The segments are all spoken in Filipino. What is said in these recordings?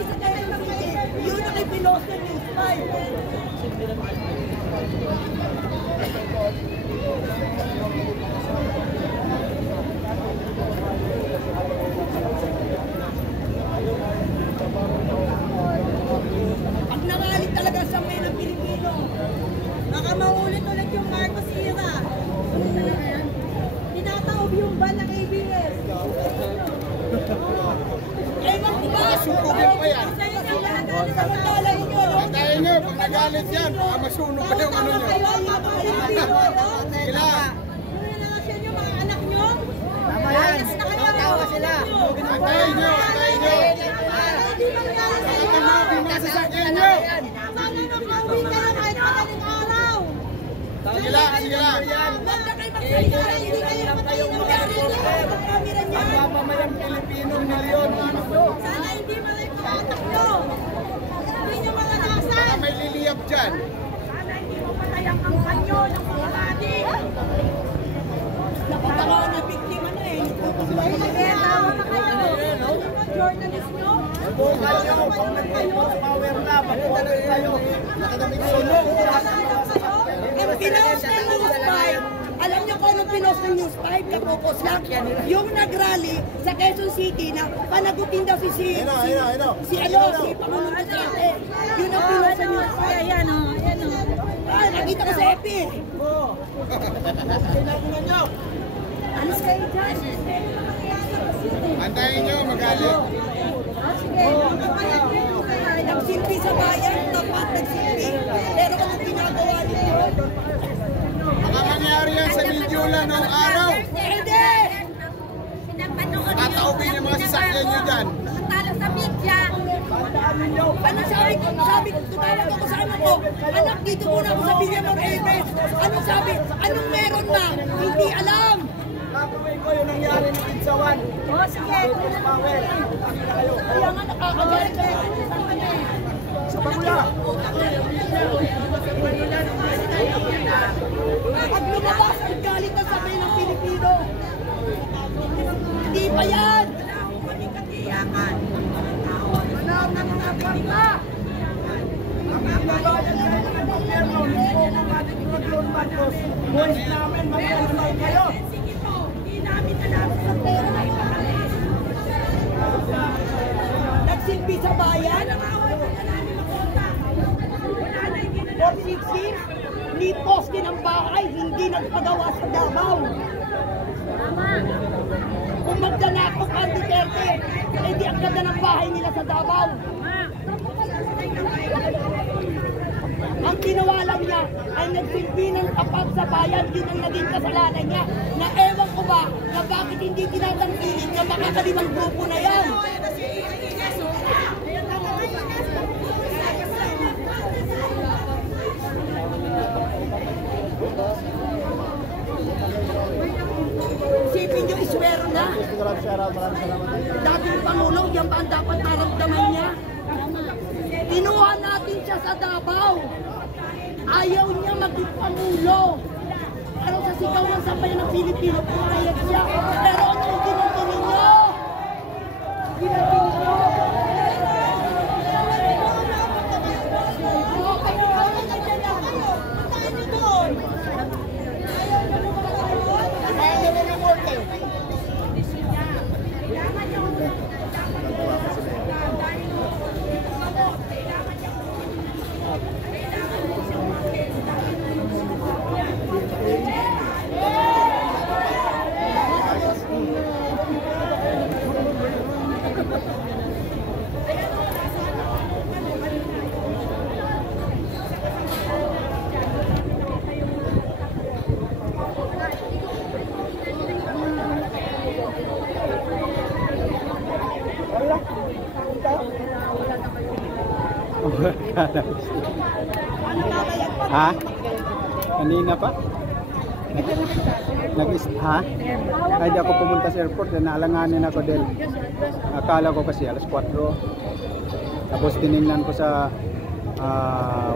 nag-rally sa Quezon City, yun ang ipinost ng News 5. Pag narali talaga sa may ng Pilipino, baka maulit-ulit yung Marcos era. Tinataob yung ban ng ABS. Ewan ko ba? Masukugin pa yan. Antayin nyo, pag nagalit yan, baka masunog pa yung ano nyo. Sila. Yung mga anak nyo? Tama yan. Tawa sila. Antayin nyo, antayin nyo. Tatamagin mga sasakyan nyo. Sana nakauwi ka na kahit madaling araw. Sige lang, sige lang. Hindi kayo patay ng camera niya. Ang mamamayang Pilipinong milyon. Sana hindi malagpatak nyo. Hindi nyo malalasan. Baka may liliyap dyan. Sana hindi mo patay ang angkan nyo ng mga adik. Nakataka na biktima na eh. Kaya tawa na kayo. Journalist nyo? Bukan nyo, pag nag-post power na, pag-power kayo. Sunog. Ang pinost ng News 5, alam niyo kung anong pinost ng News 5, kapopos lang, yung nag-rally sa Quezon City na panagutin daw si Pangulong Duterte. Yun ang pinost ng News 5. Ayan o, ayan o. Ah, nakita ko sa EPI. Sinabunan nyo. Alis kayo dyan. Antayin nyo, magalit. Sige. Nagsilbi sa bayan, tapat nagsilbi. Pero anong ginagawa niyo? Baka mangyari yan sa video lang ng araw. Hindi! Tataubin yung mga sasakyan nyo dyan. Talo sa media. Ano sabi ko? Tutawag ako sa ano ko. Anak, dito muna ako sa Villamor Aves. Ano sabi? Anong meron na? Hindi alam. Gagawin ko yung nangyari ng Itzawan. Oh, sige. Power. Kaya nga nakakagalit kayo. Sa Bagula. Pag lumabas ang galit na sabay ng Pilipino. Hindi pa yan. Manawag ng mga bangka. Boys namin, mga kanal kayo. Hindi namin alam sa pera na ipakalis. Nagsilbi sa bayan. 460, ni poste ng bahay, hindi nagpagawa sa Davao. Kung magdanako ka ang Duterte, hindi ang ganda ng bahay nila sa Davao. Ang ginawa lang niya ay nagsilbi ng tapat sa bayan, yun ang naging kasalanan niya. Na ewan ko ba na bakit hindi tinatangkilik na makakalimang grupo na yan. Isipin nyo, iswero na. Dating Pangulo, yan ba ang dapat maramdaman niya? Kinuha natin siya sa Davao. Ayaw niya maging Pangulo. Pero sa sigaw ng sampayan ng Pilipino, pumayag siya. Pero ano yung ginagawa ninyo? Ginagawa ninyo? Ha? Kanina pa? Ha? Ay, di ako pumunta sa airport. Naalanganin ako dahil akala ko kasi alas 4. Tapos tinignan ko sa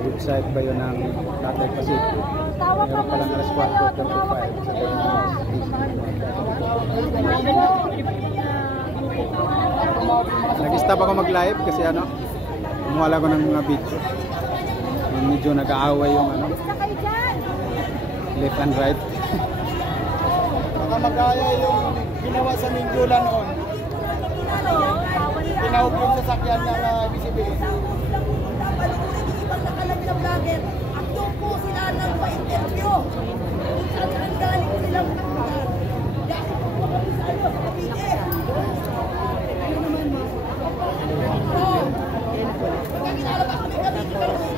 website ba yun ng Cathay Pacific. Meron palang alas 4:25 sa terminal. Nag-stop ako mag-live kasi ano, kumuha ko ng mga video. Medyo nag-aaway yung ano, left and right. Baka mag-aya yung ginawa sa Mindula noon. Tinawag yung sasakyan niya na visibility. Palukurin yung ibang nakalag na vlogger at doon po sila nagpa-interview. Kung saan galing silang dahil po kami sa ano, sa Cavite. Ayun naman ma. Oo. Pagkakinala ba kami Cavite kayo sa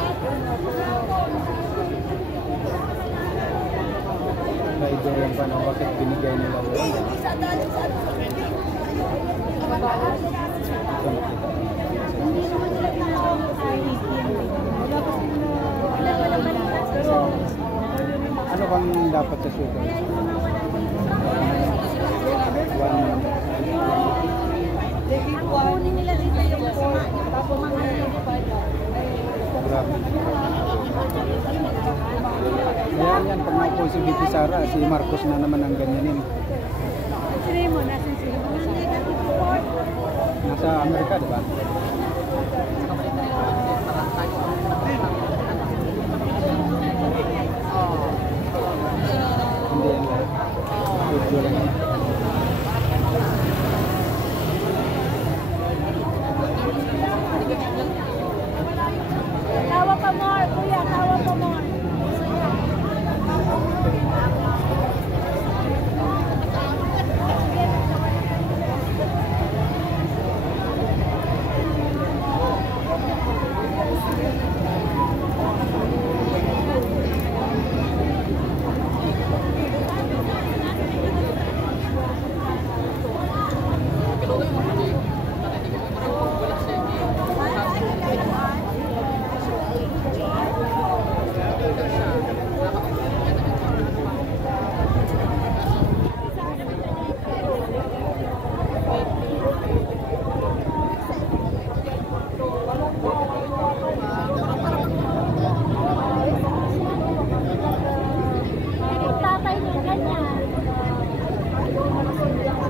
Rider yan pa na bakit binigay nila yun. yung isa dahil sa ano sa Cavite. Ano bang dapat sa sugar? Kunin nila dito yung pork, tapos mga Grabe. Yan, pag naupo si VP Sara, si Marcos na naman ang ganyanin. Sino mo, nasan sila? Nasa Amerika, di ba? Hindi yan lahat. Video lang yan. Tawa pa more, kuya, tawa pa more. Tatay niya ganyan. Kasi yan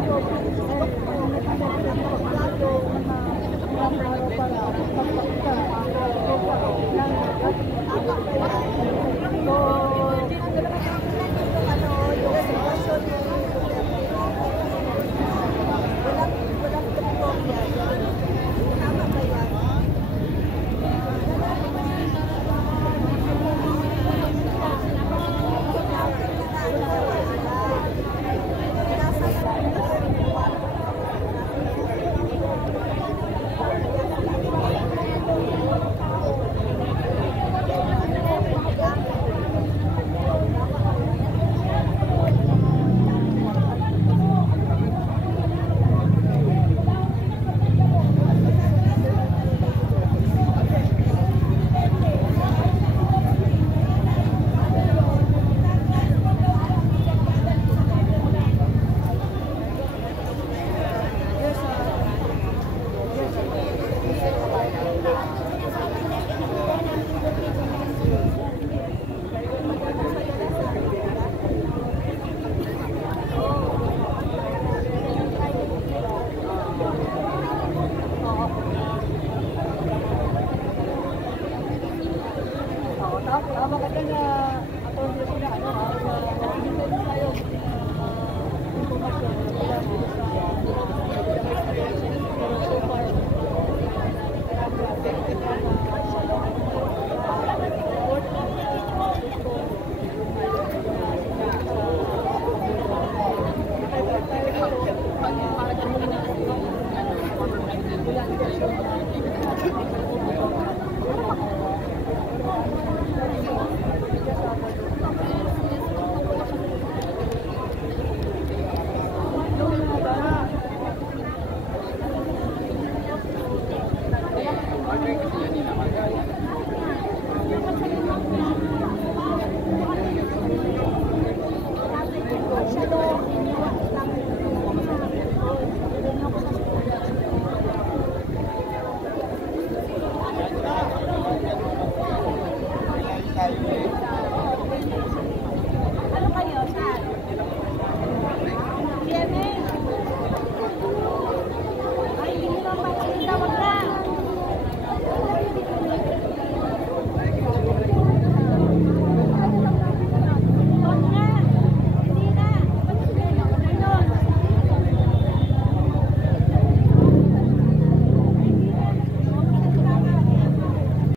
nila.